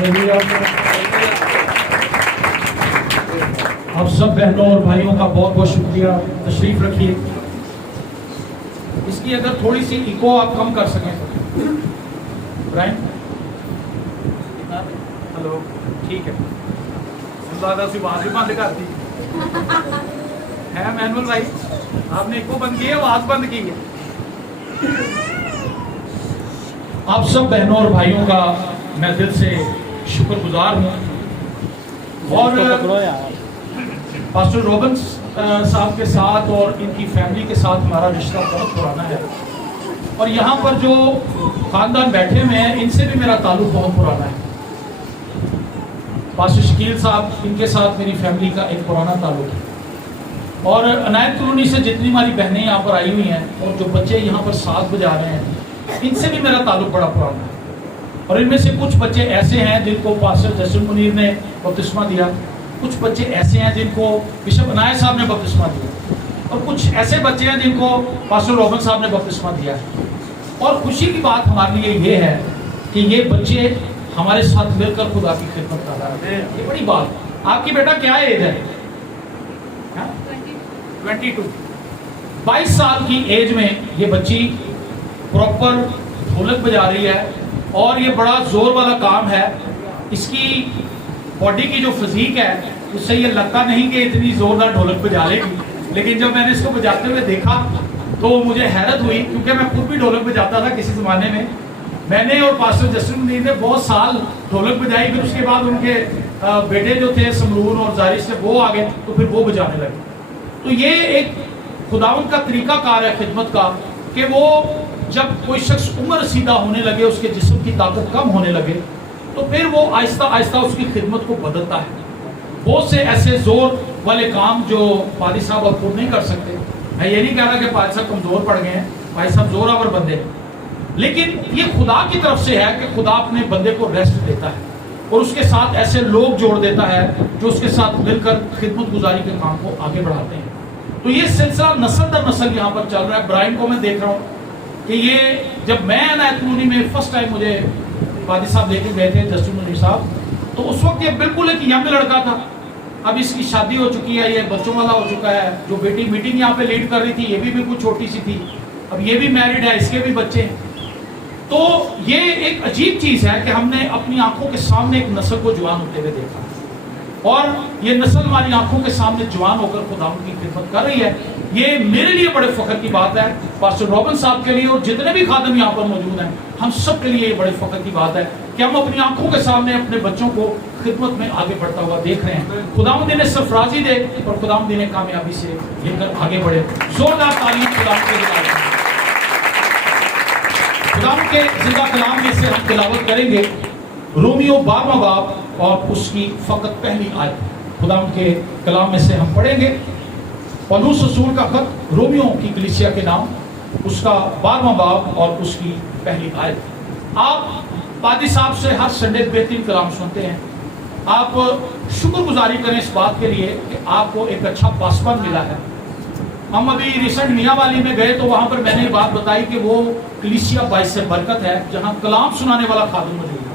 आप सब बहनों और भाइयों का बहुत बहुत शुक्रिया। तशरीफ रखिए। इसकी अगर थोड़ी सी इको आप कम कर सकें ब्रायन। हेलो, ठीक है। ज़्यादा सी आवाज़ भी बंद कर दी है मैनुअल भाई, आपने इको बंद की है, आवाज़ बंद की है। आप सब बहनों और भाइयों का मैं दिल से शुक्रगुजार हूँ। और पास्टर रॉबिन्स साहब के साथ और इनकी फैमिली के साथ हमारा रिश्ता बहुत पुराना है, और यहाँ पर जो खानदान बैठे हुए हैं इनसे भी मेरा ताल्लुक बहुत पुराना है। पास्टर शकील साहब, इनके साथ मेरी फैमिली का एक पुराना ताल्लुक है, और अनायत कॉलोनी से जितनी हमारी बहनें यहाँ पर आई हुई हैं और जो बच्चे यहाँ पर साथ बजा रहे हैं, इनसे भी मेरा ताल्लुक बड़ा पुराना है। और इनमें से कुछ बच्चे ऐसे हैं जिनको पास्टर जस्टिन मुनीर ने बपतिस्मा दिया, कुछ बच्चे ऐसे हैं जिनको बिशप अनायत साहब ने बपतिस्मा दिया, और कुछ ऐसे बच्चे हैं जिनको पास्टर रॉबिन साहब ने बपतिस्मा दिया है। और खुशी की बात हमारे लिए ये है कि ये बच्चे हमारे साथ मिलकर खुदा की खिदमत कर रहे हैं। ये बड़ी बात। आपकी बेटा क्या एज है? 22। 22 साल की एज में ये बच्ची प्रॉपर ढोलक बजा रही है, और ये बड़ा जोर वाला काम है। इसकी बॉडी की जो फिजिक है उससे ये लगता नहीं कि इतनी जोरदार ढोलक बजा लेगी, लेकिन जब मैंने इसको बजाते हुए देखा तो मुझे हैरत हुई, क्योंकि मैं खुद भी ढोलक बजाता था किसी ज़माने में। मैंने और पास्टर जस्टिन मुनीर ने बहुत साल ढोलक बजाई, फिर उसके बाद उनके बेटे जो थे समरून और जारिश से वो आ गए, तो फिर वो बजाने लगे। तो ये एक खुदावंद का तरीका कार है खिदमत का, कि वो जब कोई शख्स उम्र सीधा होने लगे, उसके जिस्म की ताकत कम होने लगे, तो फिर वो आहिस्ता आहिस्ता उसकी खिदमत को बदलता है। बहुत से ऐसे जोर वाले काम जो पादी साहब अब खुद नहीं कर सकते। मैं ये नहीं कह रहा कि पादी साहब कमजोर पड़ गए हैं, पादी साहब जोरावर बंदे हैं, लेकिन ये खुदा की तरफ से है कि खुदा अपने बंदे को रेस्ट देता है और उसके साथ ऐसे लोग जोड़ देता है जो उसके साथ मिलकर खिदमत गुजारी के काम को आगे बढ़ाते हैं। तो ये सिलसिला नस्ल दर नस्ल यहाँ पर चल रहा है। ब्रायन को मैं देख रहा हूँ कि ये जब मैं अनायत कॉलोनी में फर्स्ट टाइम मुझे पादी साहब लेके गए थे, जस्टिन मुनीर साहब, तो उस वक्त ये बिल्कुल एक यंग लड़का था। अब इसकी शादी हो चुकी है, ये बच्चों वाला हो चुका है। जो बेटी मीटिंग यहाँ पे लीड कर रही थी, ये भी बिल्कुल छोटी सी थी। अब ये भी मैरिड है, इसके भी बच्चे हैं। तो ये एक अजीब चीज है कि हमने अपनी आंखों के सामने एक नस्ल को जवान होते हुए देखा, और ये नस्ल हमारी आंखों के सामने जवान होकर खुदा की खिदमत कर रही है। ये मेरे लिए बड़े फख्र की बात है, पास्टर रॉबिन साहब के लिए और जितने भी खादम यहाँ पर मौजूद हैं, हम सब के लिए ये बड़े फख्र की बात है कि हम अपनी आंखों के सामने अपने बच्चों को खिदमत में आगे बढ़ता हुआ देख रहे हैं। खुदावंद इन्हें सरफराजी दे और खुदावंद इन्हें कामयाबी से लेकर आगे बढ़े। जोरदार तालीम खुदावंद के लिए। खुदावंद के जिंदा कलाम में से हम तिलावत करेंगे रोमियो 12वां बाब और उसकी फकत पहली आयत। खुदावंद के कलाम में से हम पढ़ेंगे पौलुस रसूल का खत रोमियो की कलीसिया के नाम, उसका 12वां बाब और उसकी पहली आयत। आप पादी साहब से हर संडे बेहतरीन कलाम सुनते हैं। आप शुक्रगुजारी करें इस बात के लिए कि आपको एक अच्छा पासवान मिला है। हम अभी रिसेंट मियाँ वाली में गए तो वहाँ पर मैंने बात बताई कि वो कलीसिया बाइस से बरकत है जहाँ कलाम सुनाने वाला खादिम मौजूद है।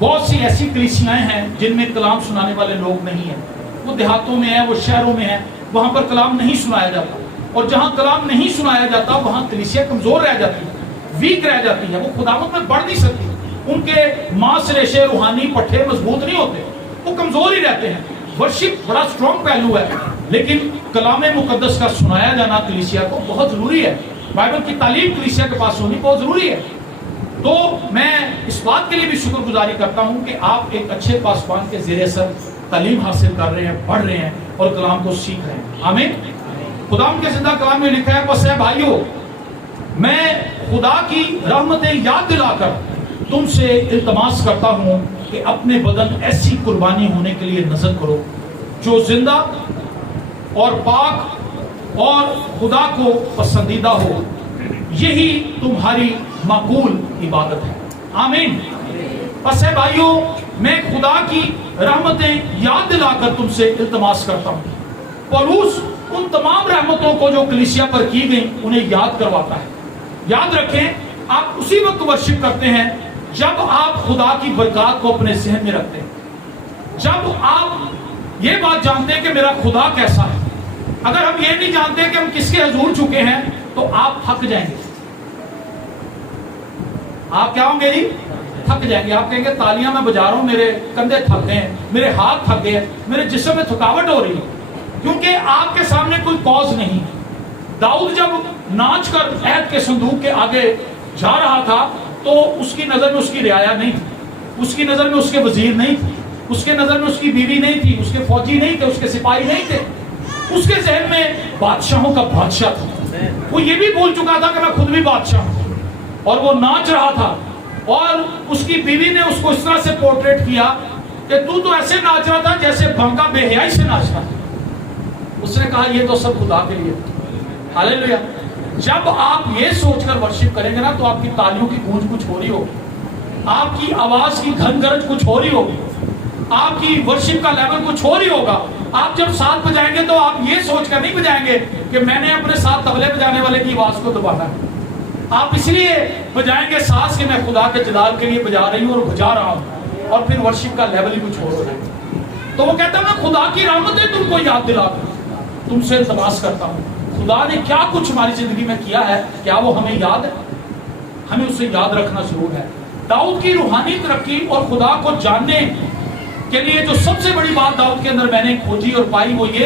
बहुत सी ऐसी कलीसियाएं हैं जिनमें कलाम सुनाने वाले लोग नहीं हैं। वो देहातों में है, वो शहरों में है, वहाँ पर कलाम नहीं सुनाया जाता। और जहाँ कलाम नहीं सुनाया जाता वहाँ कलीसिया कमजोर रह जाती है, वीक रह जाती है, वो खुदावत में बढ़ नहीं सकती। उनके मांस रेशे रूहानी पट्टे मजबूत नहीं होते, वो कमजोर ही रहते हैं। वर्शिप बड़ा स्ट्रॉन्ग पहलू है, लेकिन कलाम मुकद्दस का सुनाया जाना कलीसिया को बहुत जरूरी है। बाइबल की तालीम कलीसिया के पास होनी बहुत जरूरी है। तो मैं इस बात के लिए भी शुक्रगुजारी करता हूँ कि आप एक अच्छे पासवान के ज़रिए से तालीम हासिल कर रहे हैं, पढ़ रहे हैं और कलाम को सीख रहे हैं। आमीन। खुदा के जिंदा कलाम में लिखा है, बस है भाइयों, मैं खुदा की रहमतें याद दिलाकर तुमसे इल्तमास करता हूँ कि अपने बदन ऐसी कुर्बानी होने के लिए नजर करो जो जिंदा और पाक और खुदा को पसंदीदा हो। यही तुम्हारी माकूल इबादत है। आमीन। बस है भाइयों, मैं खुदा की रहमतें याद दिलाकर तुमसे इल्तमास करता हूँ। पौलुस उन तमाम रहमतों को जो कलीसिया पर की गई उन्हें याद करवाता है। याद रखें, आप उसी वक्त वर्शिप करते हैं جب آپ خدا کی برکات کو اپنے ذہن میں رکھتے ہیں، جب آپ یہ بات جانتے ہیں کہ میرا خدا کیسا ہے، اگر ہم یہ نہیں جانتے کہ ہم کس کے حضور چکے ہیں تو آپ تھک جائیں گے. آپ کیا ہوں گے جی؟ تھک جائیں گے. آپ کہیں گے تالیاں میں بجا رہا ہوں، میرے کندھے تھک گئے ہیں، میرے ہاتھ تھک گئے ہیں، میرے جسم میں تھکاوٹ ہو رہی ہے، کیونکہ آپ کے سامنے کوئی کاز نہیں. داؤد جب ناچ کر عہد کے صندوق کے آگے جا رہا تھا تو اس کی نظر میں اس کی رعایا نہیں تھی، اس کی نظر میں اس کے وزیر نہیں تھی، اس کے نظر میں اس کی بیوی نہیں تھی، اس کے فوجی نہیں تھے، اس کے سپاہی نہیں تھے. اس کے ذہن میں بادشاہوں کا بادشاہ تھا. وہ یہ بھی بول چکا تھا کہ میں خود بھی بادشاہ ہوں، اور وہ ناچ رہا تھا. اور اس کی بیوی نے اس کو اس طرح سے پورٹریٹ کیا کہ تو ایسے ناچ رہا تھا جیسے بھنگا بے حیائی سے ناچتا. اس نے کہا یہ تو سب خدا کے لیے. ہاللیلویا. جب آپ یہ سوچ کر ورشپ کریں گے نا تو آپ کی تالیوں کی گونج کچھ ہو رہی ہوگی، آپ کی آواز کی گھن گرج کچھ ہو رہی ہوگی، آپ کی ورشپ کا لیول کچھ ہو رہی ہوگا. آپ جب ساتھ بجائیں گے تو آپ یہ سوچ کر نہیں بجائیں گے کہ میں نے اپنے ساتھ تبلے بجانے والے کی آواز کو دبانا ہے. آپ اس لیے بجائیں گے ساز کہ میں خدا کے جلال کے لیے بجا رہی ہوں اور بجا رہا ہوں، اور پھر ورشپ کا لیول ہی کچھ اور ہے. تو وہ کہتا ہے میں خدا کی رحمتیں تم کو یاد دلا کر تم سے التماس کرتا ہوں. خدا نے کیا کچھ ہماری زندگی میں کیا ہے، کیا وہ ہمیں یاد ہے؟ ہمیں اسے یاد رکھنا ضرور ہے. داؤد کی روحانی ترقی اور خدا کو جاننے کے لیے جو سب سے بڑی بات داؤد کے اندر میں نے کھوجی اور پائی وہ یہ